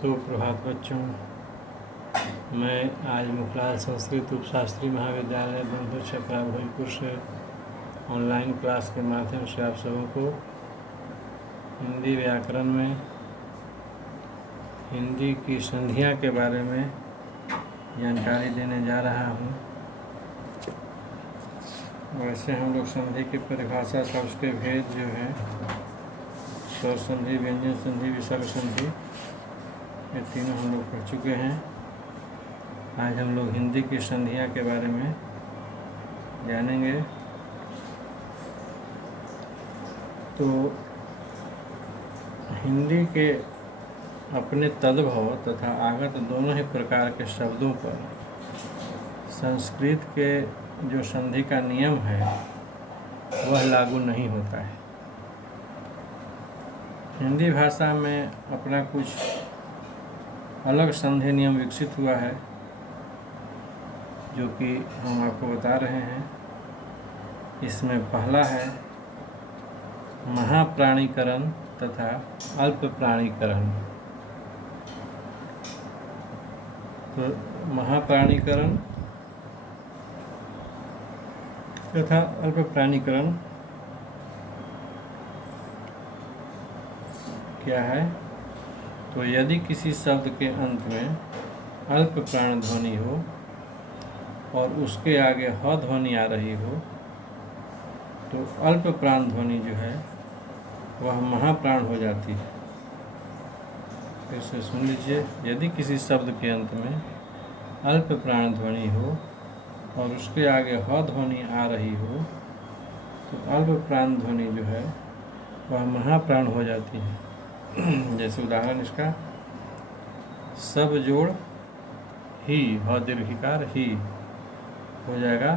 सुप्रभात बच्चों। मैं आज मुखलाल संस्कृत उपशास्त्री महाविद्यालय बंधु छपरा भोजपुर से ऑनलाइन क्लास के माध्यम से आप सबों को हिंदी व्याकरण में हिंदी की संधियाँ के बारे में जानकारी देने जा रहा हूँ। वैसे हम लोग संधि की परिभाषा का उसके भेद जो है स्वर संधि, व्यंजन संधि, विसर्ग संधि, ये तीनों हम लोग पढ़ चुके हैं। आज हम लोग हिंदी की संधियाँ के बारे में जानेंगे। तो हिंदी के अपने तद्भव तथा आगत दोनों ही प्रकार के शब्दों पर संस्कृत के जो संधि का नियम है वह लागू नहीं होता है। हिंदी भाषा में अपना कुछ अलग संधि नियम विकसित हुआ है जो कि हम आपको बता रहे हैं। इसमें पहला है महाप्राणीकरण तथा अल्प प्राणीकरण। तो महाप्राणीकरण तथा अल्प प्राणीकरण क्या है? तो यदि किसी शब्द के अंत में अल्प प्राण ध्वनि हो और उसके आगे ह ध्वनि आ रही हो तो अल्प प्राण ध्वनि जो है वह महाप्राण हो जाती है। फिर से सुन लीजिए, यदि किसी शब्द के अंत में अल्प प्राण ध्वनि हो और उसके आगे ह ध्वनि आ रही हो तो अल्प प्राण ध्वनि जो है वह महाप्राण हो जाती है। जैसे उदाहरण इसका, सब जोड़ ही, ह दीर्घिकार ही हो जाएगा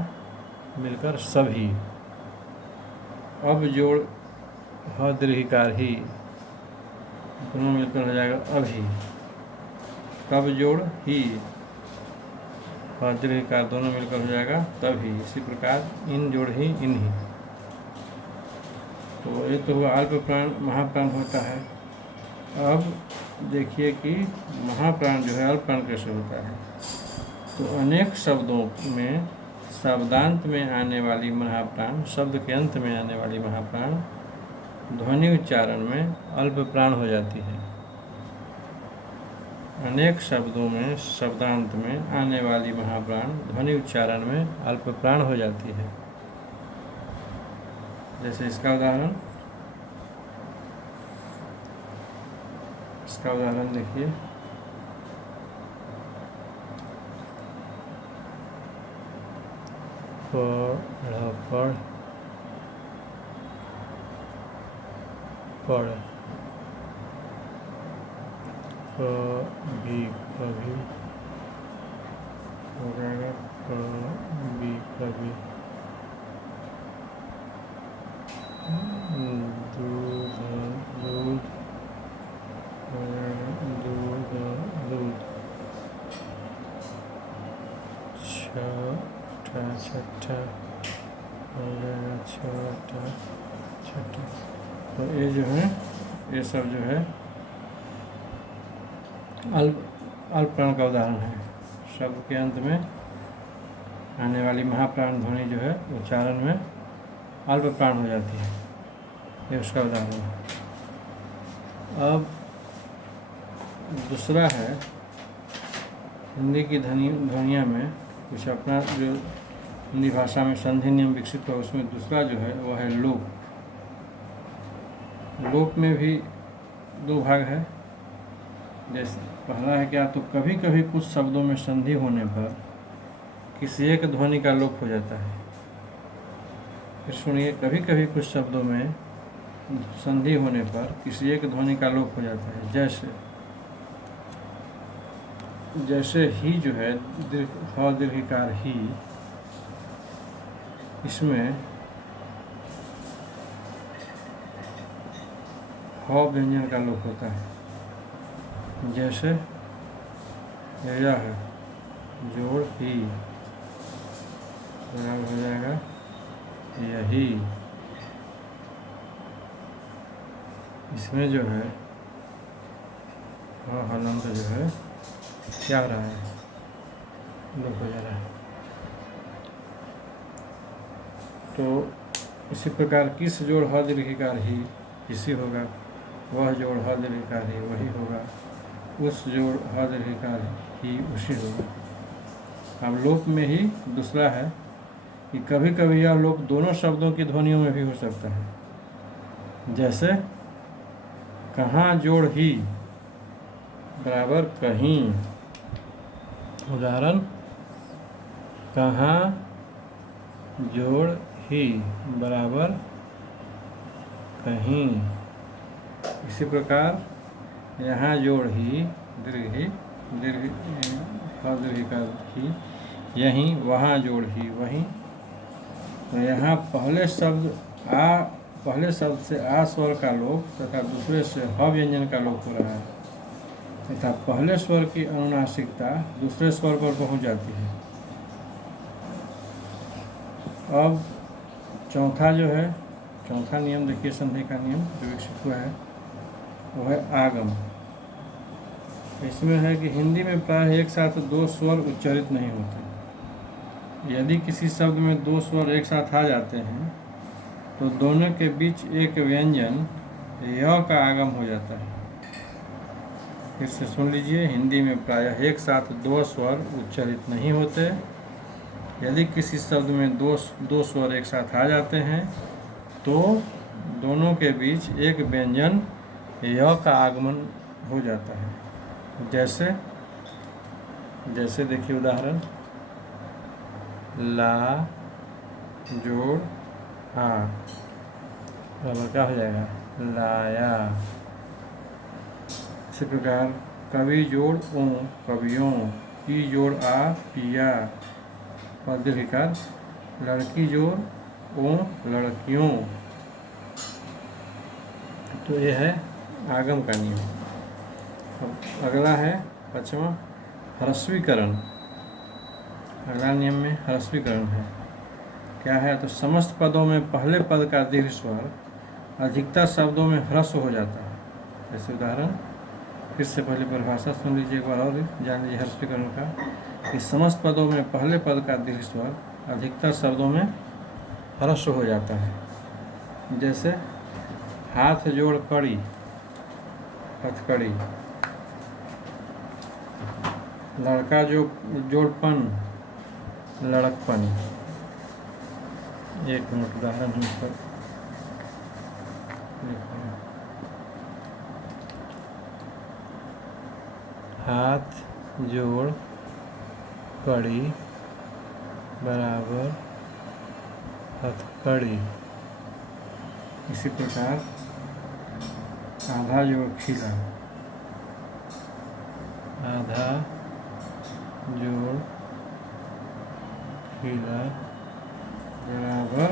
मिलकर सभी। अब जोड़ ह दीर्घिकार ही दोनों मिलकर हो जाएगा अभी। तब जोड़ ही, ह दीर्घिकार दोनों मिलकर हो जाएगा तभी। इसी प्रकार इन जोड़ ही इन्हीं। तो ये तो हुआ अल्प प्राण, महाप्राण होता है। अब देखिए कि महाप्राण जो है अल्प प्राण कैसे होता है। तो अनेक शब्दों में शब्दांत में आने वाली महाप्राण, शब्द के अंत में आने वाली महाप्राण ध्वनि उच्चारण में अल्प प्राण हो जाती है। अनेक शब्दों में शब्दांत में आने वाली महाप्राण ध्वनि उच्चारण में अल्प प्राण हो जाती है। जैसे इसका उदाहरण देखिए, पढ़, कभी कभी हो जाएगा कभी कभी। दूध दूध हो जाएगा दूध दूध। छठा हो जाएगा छठा। तो ये जो है, ये सब जो है अल्प प्राण का उदाहरण है। शब्द के अंत में आने वाली महाप्राण ध्वनि जो है उच्चारण में अल्प प्राण हो जाती है। ये उसका उदाहरण है। अब दूसरा है, हिंदी की ध्वनियों में कुछ अपना जो हिंदी भाषा में संधि नियम विकसित हुआ, उसमें दूसरा जो है वह है लोप। लोप में भी दो भाग है। जैसे पहला है क्या, तो कभी कभी कुछ शब्दों में संधि होने पर किसी एक ध्वनि का लोप हो जाता है। फिर सुनिए, कभी कभी कुछ शब्दों में संधि होने पर किसी एक ध्वनि का लोप हो जाता है। जैसे ही जो है ह दीर्घिकार ही, इसमें ह व्यंजन का लोप होता है। जैसे यह है जोड़ ही हो जाएगा यही। इसमें जो है हाँ हलंत जो है क्या हो रहा है, लोप हो जा रहा है। तो इसी प्रकार किस जोड़ ह दीर्घिकार ही इसी होगा, वह जोड़ ह दीर्घिकार ही वही होगा, उस जोड़ ह दीर्घिकार ही उसी होगा। अब लोप में ही दूसरा है कि कभी कभी यह लोप दोनों शब्दों की ध्वनियों में भी हो सकता है। जैसे कहाँ जोड़ ही बराबर कहीं। उदाहरण कहाँ जोड़ ही बराबर कहीं। इसी प्रकार यहाँ जोड़ ही दीर्घ दीर्घिकार ही यहीं, वहाँ जोड़ ही वहीं। तो यहाँ पहले शब्द से आ स्वर का लोप तथा दूसरे से ह व्यंजन का लोप हो रहा है तथा पहले स्वर की अनुनासिकता दूसरे स्वर पर पहुँच जाती है। अब चौथा जो है, चौथा नियम देखिए, संधि का नियम जो विकसित हुआ है वो है आगम। इसमें है कि हिंदी में प्राय एक साथ दो स्वर उच्चारित नहीं होते। यदि किसी शब्द में दो स्वर एक साथ आ जाते हैं तो दोनों के बीच एक व्यंजन य का आगम हो जाता है। फिर से सुन लीजिए, हिंदी में प्रायः एक साथ दो स्वर उच्चारित नहीं होते। यदि किसी शब्द में दो स्वर एक साथ आ जाते हैं तो दोनों के बीच एक व्यंजन य का आगमन हो जाता है। जैसे देखिए उदाहरण, ला जोड़ आ, अब क्या हो जाएगा, लाया। इसी प्रकार कवि जोड़ ओ कवियों, पी जोड़ आ पिया, और दीर्घिकार लड़की जोड़ ओ लड़कियों। तो यह है आगम का नियम। अब अगला है पांचवा ह्रस्वीकरण। अगला नियम में ह्रस्वीकरण है। क्या है, तो समस्त पदों में पहले पद का दीर्घ स्वर अधिकतर शब्दों में ह्रस्व हो जाता है। जैसे उदाहरण, फिर से पहले परिभाषा सुन लीजिए एक बार और जान लीजिए ह्रस्वीकरण का, कि समस्त पदों में पहले पद का दीर्घ स्वर अधिकतर शब्दों में ह्रस्व हो जाता है। जैसे हाथ जोड़ कड़ी, हथकड़ी। लड़का जोड़पन, लड़कपन। एक मिनट उदाहरण हम इस पर हाथ जोड़ कड़ी बराबर हथकड़ी। इसी प्रकार आधा जोड़ खीला, आधा जोड़ खीला बराबर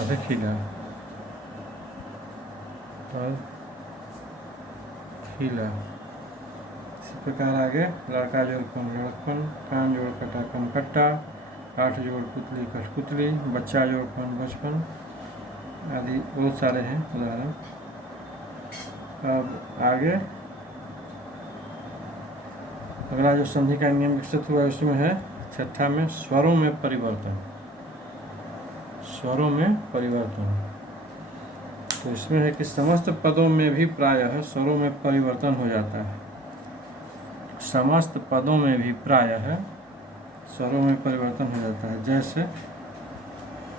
अधखीला, खीला। इसी प्रकार आगे लड़का जोड़ कम लड़कपन, कान जोड़ कटा कम कट्टा, काठ जोड़ पुतली कठपुतली, बच्चा जोड़ पन बचपन आदि बहुत सारे हैं उदाहरण। अब आगे अगला जो संधि का नियम विकसित हुआ उसमें है छठा में स्वरों में परिवर्तन। स्वरों में परिवर्तन, तो इसमें है कि समस्त पदों में भी प्रायः स्वरों में परिवर्तन हो जाता है। समस्त पदों में भी प्रायः स्वरों में परिवर्तन हो जाता है। जैसे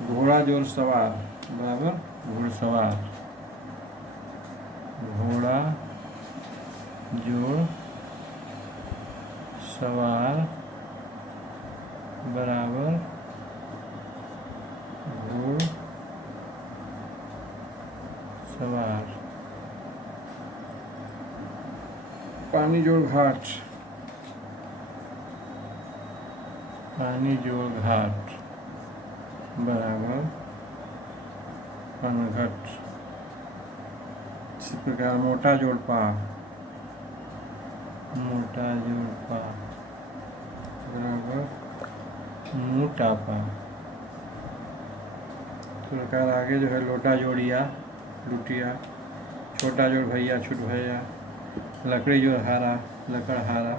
घोड़ा जोड़ सवार बराबर घुड़सवार, घोड़ा जोड़ सवार बराबर घुड़सवार। पानी जोड़ घाट, पानी जोड़ घाट बराबर पनघट। इसी प्रकार मोटा जोड़ पा, मोटा जोड़ पा बराबर मोटापा। इस प्रकार आगे जो है लोटा जोड़िया लुटिया, छोटा जोड़ भैया छुट भैया, लकड़ी जो हारा, लकड़हारा,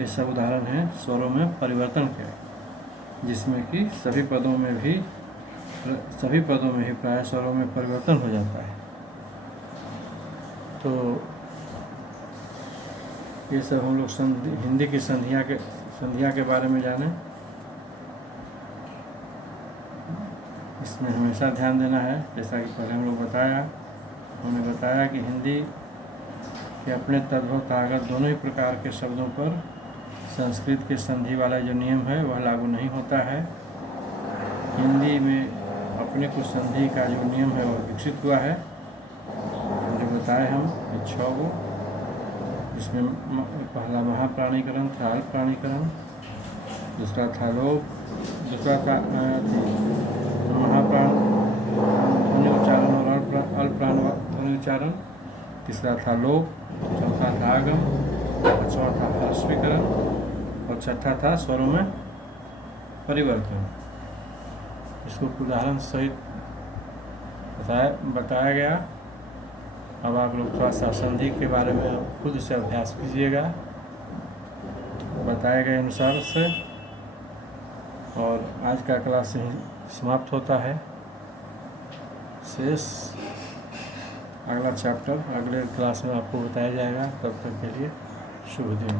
ये सब उदाहरण हैं स्वरों में परिवर्तन के, जिसमें कि सभी पदों में ही प्राय स्वरों में परिवर्तन हो जाता है। तो ये सब हम लोग हिंदी की संधिया के बारे में जाने। इसमें हमेशा ध्यान देना है, जैसा कि पहले हम लोग हमने बताया कि हिंदी के अपने तद्भव तथागत दोनों ही प्रकार के शब्दों पर संस्कृत के संधि वाला जो नियम है वह लागू नहीं होता है। हिंदी में अपने कुछ संधि का जो नियम है वह विकसित हुआ है, जो बताए हम 6 को। इसमें पहला महाप्राणीकरण था, अल्प प्राणीकरण, दूसरा था लोप, दूसरा था महाप्राण ध्वनि उच्चारण और अल्प प्राण ध्वनि उच्चारण, तीसरा था लोप, चौथा था आगम, पांचवा था ह्रस्वीकरण और छठा था स्वरों में परिवर्तन। इसको उदाहरण सहित बताया गया। अब आप लोग थोड़ा सा संधि के बारे में खुद से अभ्यास कीजिएगा बताए गए अनुसार से। और आज का क्लास यहीं समाप्त होता है। शेष अगला चैप्टर अगले क्लास में आपको बताया जाएगा। तब तक के लिए शुभ दिन।